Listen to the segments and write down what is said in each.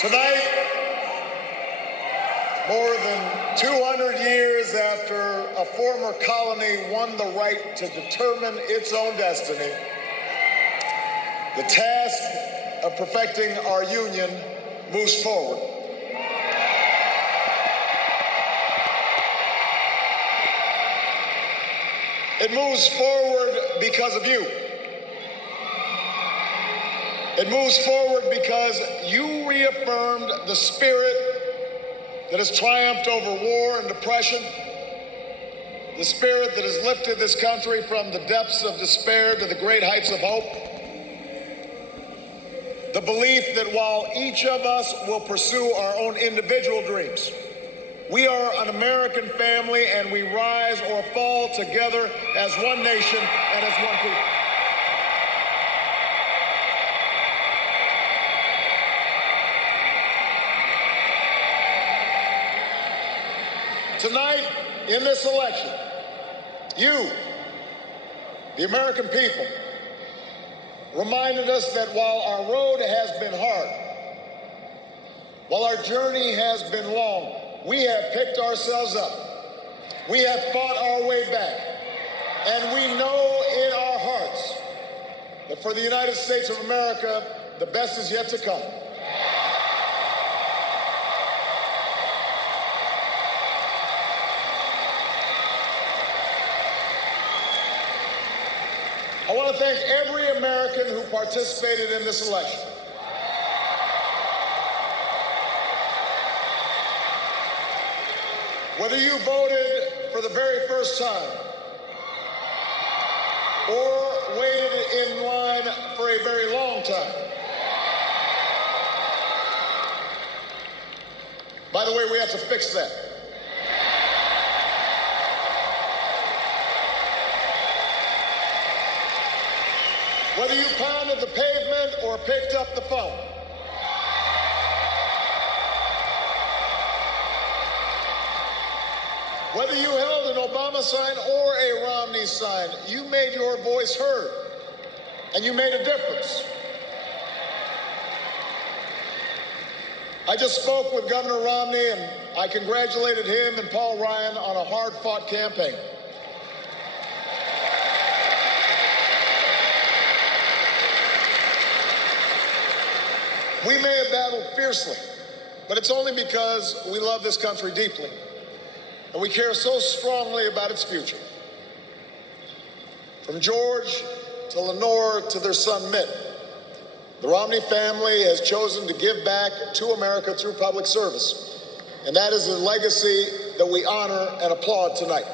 Tonight, more than 200 years after a former colony won the right to determine its own destiny, the task of perfecting our union moves forward. It moves forward because of you. It moves forward because you reaffirmed the spirit that has triumphed over war and depression, the spirit that has lifted this country from the depths of despair to the great heights of hope, the belief that while each of us will pursue our own individual dreams, we are an American family and we rise or fall together as one nation and as one people. Tonight, in this election, you, the American people, reminded us that while our road has been hard, while our journey has been long, we have picked ourselves up. We have fought our way back. And we know in our hearts that for the United States of America, the best is yet to come. I want to thank every American who participated in this election. Whether you voted for the very first time or waited in line for a very long time. By the way, we have to fix that. Whether you pounded the pavement or picked up the phone. Whether you held an Obama sign or a Romney sign, you made your voice heard, and you made a difference. I just spoke with Governor Romney, and I congratulated him and Paul Ryan on a hard-fought campaign. We may have battled fiercely, but it's only because we love this country deeply, and we care so strongly about its future. From George to Lenore to their son Mitt, the Romney family has chosen to give back to America through public service, and that is a legacy that we honor and applaud tonight.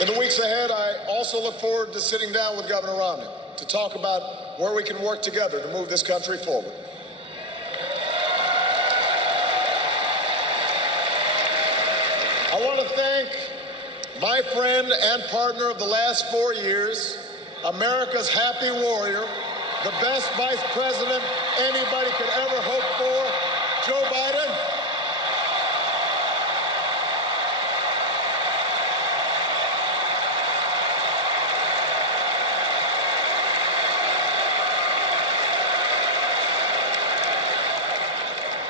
In the weeks ahead, I also look forward to sitting down with Governor Romney to talk about where we can work together to move this country forward. I want to thank my friend and partner of the last 4 years, America's happy warrior, the best vice president anybody could ever hope for, Joe Biden.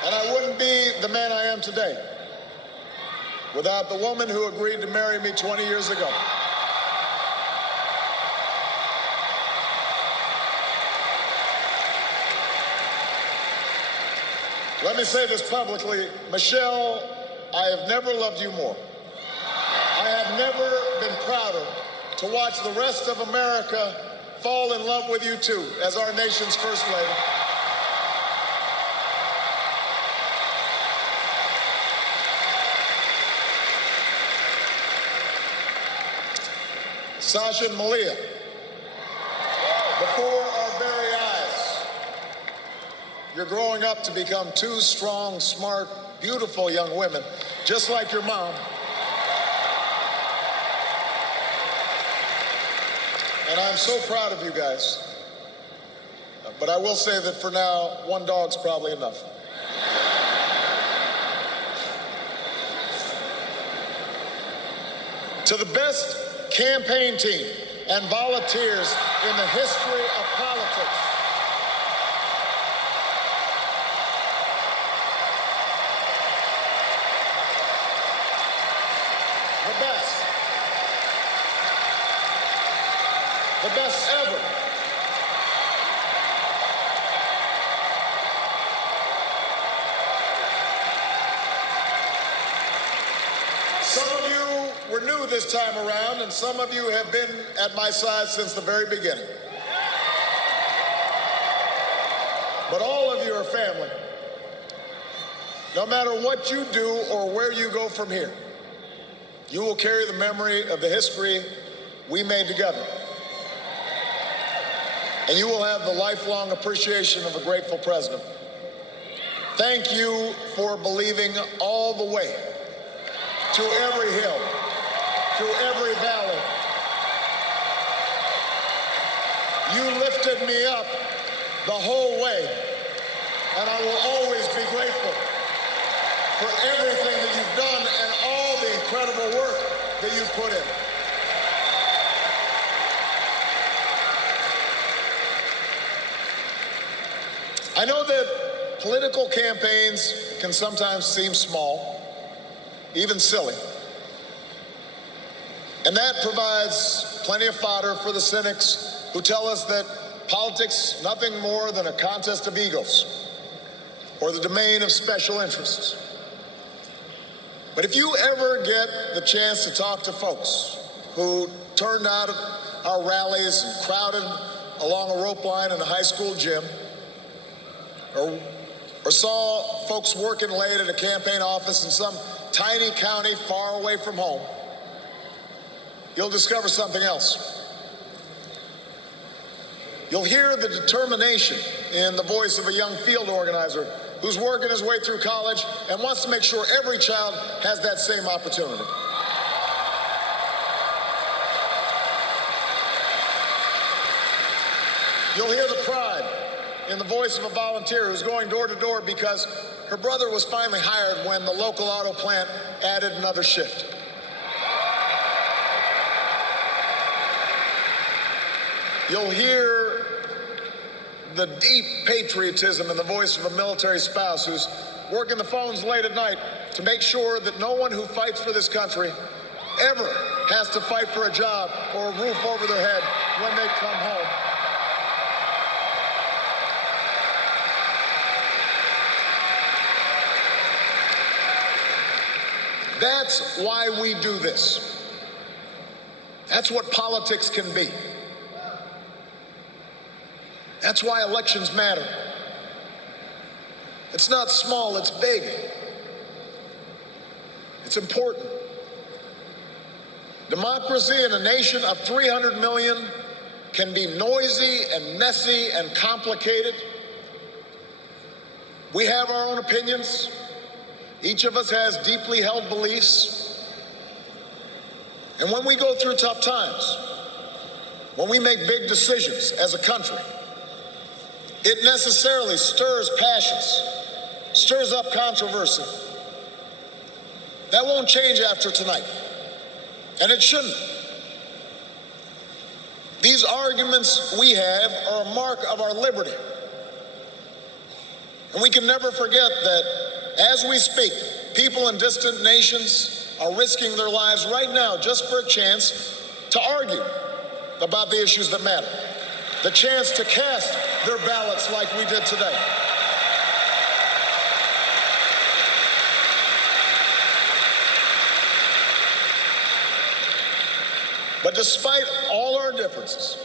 And I wouldn't be the man I am today without the woman who agreed to marry me 20 years ago. Let me say this publicly, Michelle, I have never loved you more. I have never been prouder to watch the rest of America fall in love with you too, as our nation's First Lady. Sasha and Malia, before our very eyes, you're growing up to become two strong, smart, beautiful young women, just like your mom. And I'm so proud of you guys. But I will say that for now, one dog's probably enough. To the best campaign team, and volunteers in the history of politics. The best ever. Some of you were new this time around, and some of you have been at my side since the very beginning. But all of you are family. No matter what you do or where you go from here, you will carry the memory of the history we made together. And you will have the lifelong appreciation of a grateful president. Thank you for believing all the way to every hill, to every valley. You lifted me up the whole way, and I will always be grateful for everything that you've done and all the incredible work that you put in. I know that political campaigns can sometimes seem small, even silly. And that provides plenty of fodder for the cynics who tell us that politics nothing more than a contest of egos or the domain of special interests. But if you ever get the chance to talk to folks who turned out at our rallies and crowded along a rope line in a high school gym, or saw folks working late at a campaign office in some tiny county far away from home, you'll discover something else. You'll hear the determination in the voice of a young field organizer who's working his way through college and wants to make sure every child has that same opportunity. You'll hear the pride in the voice of a volunteer who's going door to door because her brother was finally hired when the local auto plant added another shift. You'll hear the deep patriotism in the voice of a military spouse who's working the phones late at night to make sure that no one who fights for this country ever has to fight for a job or a roof over their head when they come home. That's why we do this. That's what politics can be. That's why elections matter. It's not small, it's big. It's important. Democracy in a nation of 300 million can be noisy and messy and complicated. We have our own opinions. Each of us has deeply held beliefs. And when we go through tough times, when we make big decisions as a country, it necessarily stirs passions, stirs up controversy. That won't change after tonight, and it shouldn't. These arguments we have are a mark of our liberty. And we can never forget that as we speak, people in distant nations are risking their lives right now just for a chance to argue about the issues that matter, the chance to cast their ballots like we did today. But despite all our differences,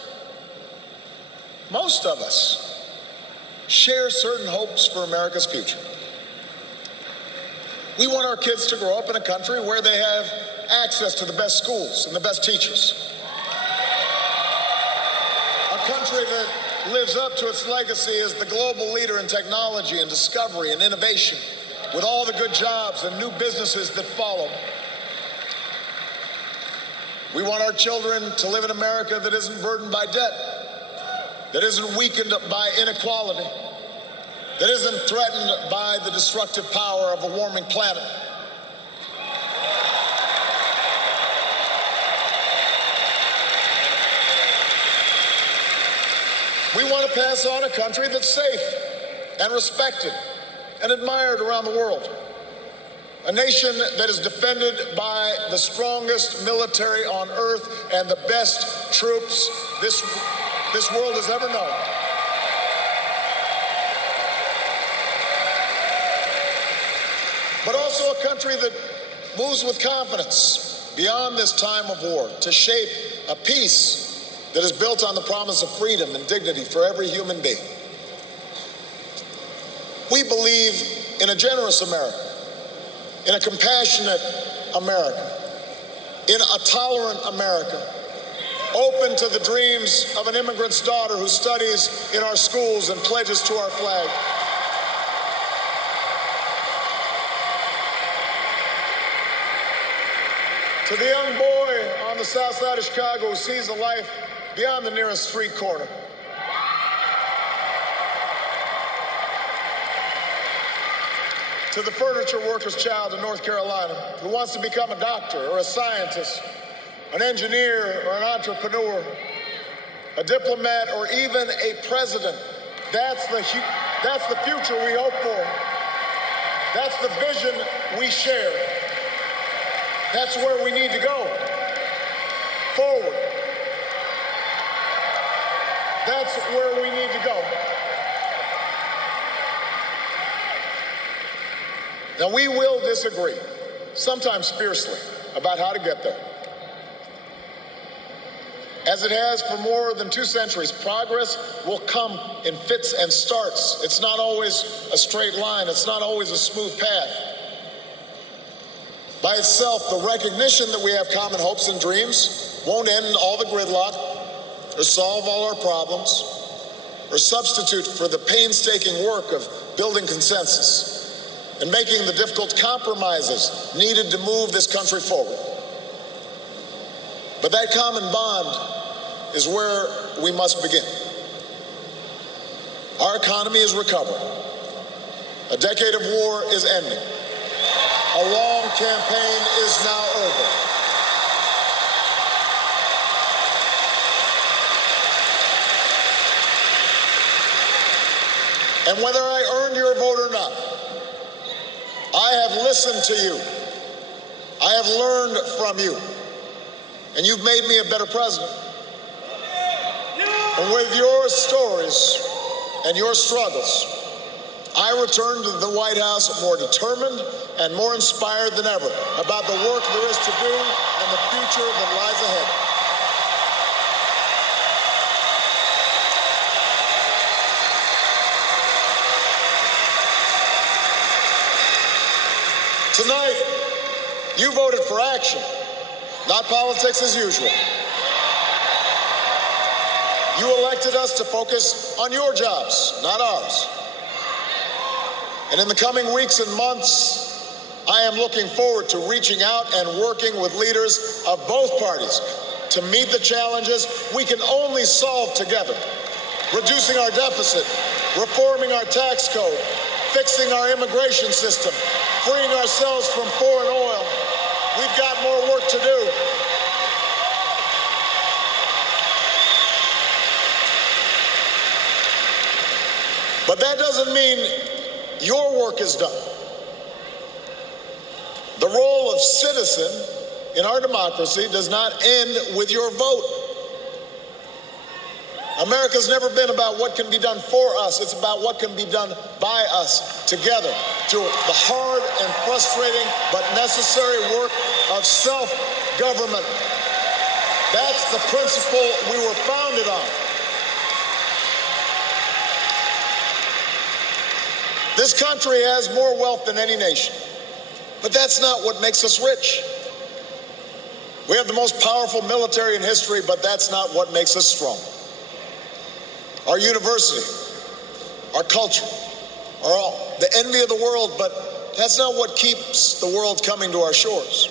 most of us share certain hopes for America's future. We want our kids to grow up in a country where they have access to the best schools and the best teachers. A country that lives up to its legacy as the global leader in technology and discovery and innovation, with all the good jobs and new businesses that follow. We want our children to live in America that isn't burdened by debt, that isn't weakened by inequality, that isn't threatened by the destructive power of a warming planet. We want to pass on a country that's safe and respected and admired around the world. A nation that is defended by the strongest military on earth and the best troops this world has ever known. But also a country that moves with confidence beyond this time of war to shape a peace that is built on the promise of freedom and dignity for every human being. We believe in a generous America, in a compassionate America, in a tolerant America, open to the dreams of an immigrant's daughter who studies in our schools and pledges to our flag. To the young boy on the south side of Chicago who sees a life beyond the nearest street corner. To the furniture worker's child in North Carolina who wants to become a doctor or a scientist, an engineer or an entrepreneur, a diplomat or even a president. That's the future we hope for. That's the vision we share. That's where we need to go. Forward. That's where we need to go. Now, we will disagree, sometimes fiercely, about how to get there. As it has for more than 2 centuries, progress will come in fits and starts. It's not always a straight line. It's not always a smooth path. By itself, the recognition that we have common hopes and dreams won't end all the gridlock or solve all our problems or substitute for the painstaking work of building consensus and making the difficult compromises needed to move this country forward. But that common bond is where we must begin. Our economy is recovering. A decade of war is ending. A long campaign is now over. And whether I earned your vote or not, I have listened to you. I have learned from you. And you've made me a better president. And with your stories and your struggles, I return to the White House more determined and more inspired than ever about the work there is to do and the future that lies ahead. Tonight, you voted for action, not politics as usual. You elected us to focus on your jobs, not ours. And in the coming weeks and months, I am looking forward to reaching out and working with leaders of both parties to meet the challenges we can only solve together. Reducing our deficit, reforming our tax code, fixing our immigration system, freeing ourselves from foreign oil. We've got more work to do. But that doesn't mean your work is done. The role of citizen in our democracy does not end with your vote. America's never been about what can be done for us. It's about what can be done by us together to the hard and frustrating but necessary work of self-government. That's the principle we were founded on. This country has more wealth than any nation, but that's not what makes us rich. We have the most powerful military in history, but that's not what makes us strong. Our university, our culture, are all the envy of the world, but that's not what keeps the world coming to our shores.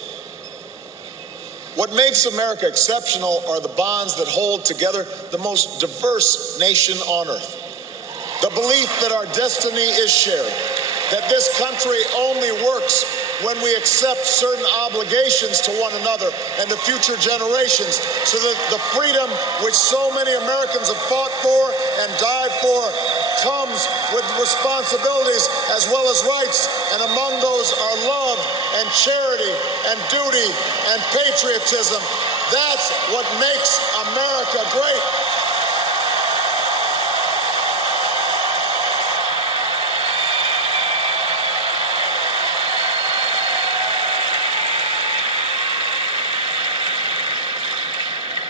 What makes America exceptional are the bonds that hold together the most diverse nation on earth. The belief that our destiny is shared, that this country only works when we accept certain obligations to one another and the future generations, so that the freedom which so many Americans have fought for and with responsibilities as well as rights, and among those are love and charity and duty and patriotism. That's what makes America great.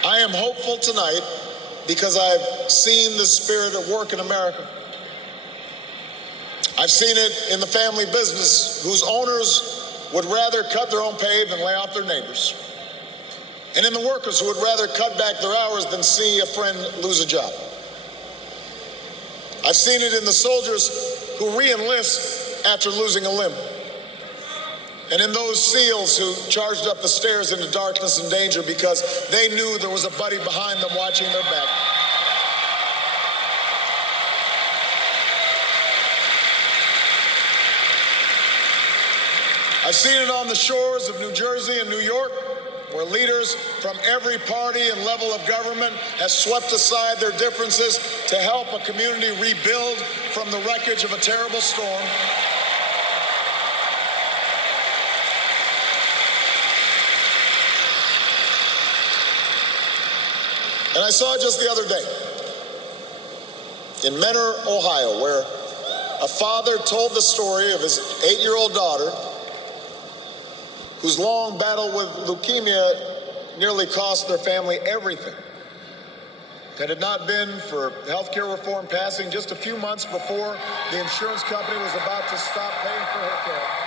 I am hopeful tonight because I've seen the spirit at work in America. I've seen it in the family business whose owners would rather cut their own pay than lay off their neighbors. And in the workers who would rather cut back their hours than see a friend lose a job. I've seen it in the soldiers who re-enlist after losing a limb. And in those SEALs who charged up the stairs into darkness and danger because they knew there was a buddy behind them watching their back. I've seen it on the shores of New Jersey and New York, where leaders from every party and level of government have swept aside their differences to help a community rebuild from the wreckage of a terrible storm. And I saw it just the other day in Mentor, Ohio, where a father told the story of his 8-year-old daughter whose long battle with leukemia nearly cost their family everything. Had it not been for health care reform passing just a few months before the insurance company was about to stop paying for her care,